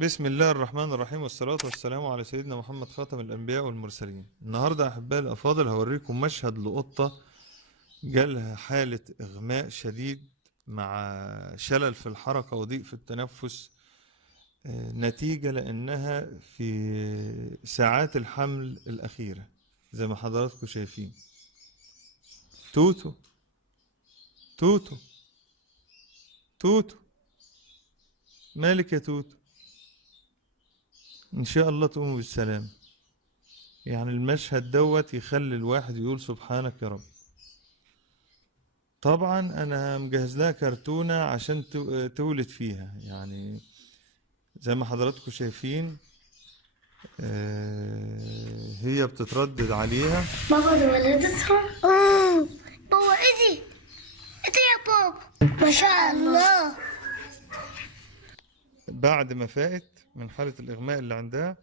بسم الله الرحمن الرحيم، والصلاة والسلام على سيدنا محمد خاتم الأنبياء والمرسلين. النهاردة أحبائي الأفاضل هوريكم مشهد لقطة جالها حالة إغماء شديد مع شلل في الحركة وضيق في التنفس، نتيجة لأنها في ساعات الحمل الأخيرة زي ما حضراتكم شايفين. توتو توتو توتو، مالك يا توتو؟ إن شاء الله تقوموا بالسلام. يعني المشهد دوت يخلي الواحد يقول سبحانك يا رب. طبعا انا مجهز لها كرتونة عشان تولد فيها، يعني زي ما حضراتكم شايفين. هي بتتردد عليها. بابا دي ولدتها. بابا ايه دي؟ ايه دي يا بابا؟ ما شاء الله. بعد ما فاقت من حالة الإغماء اللي عندها،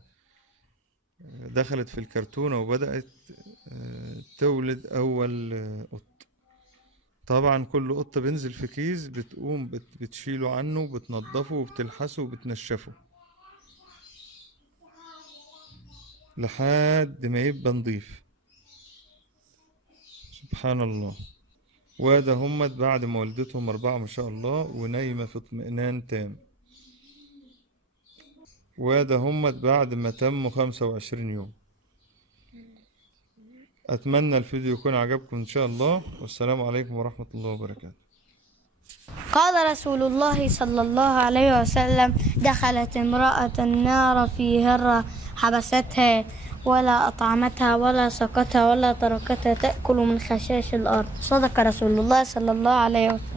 دخلت في الكرتونة وبدأت تولد أول قط. طبعا كل قط بينزل في كيس بتقوم بتشيله عنه وبتنضفه وبتلحسه وبتنشفه لحد ما يبقى نضيف. سبحان الله. وده همت بعد ما والدتهم 4 ما شاء الله ونايمة في اطمئنان تام. وده همت بعد ما تموا 25 يوم. أتمنى الفيديو يكون عجبكم إن شاء الله، والسلام عليكم ورحمة الله وبركاته. قال رسول الله صلى الله عليه وسلم: دخلت امرأة النار في هرة حبستها ولا أطعمتها ولا سقتها ولا تركتها تأكل من خشاش الأرض. صدق رسول الله صلى الله عليه وسلم.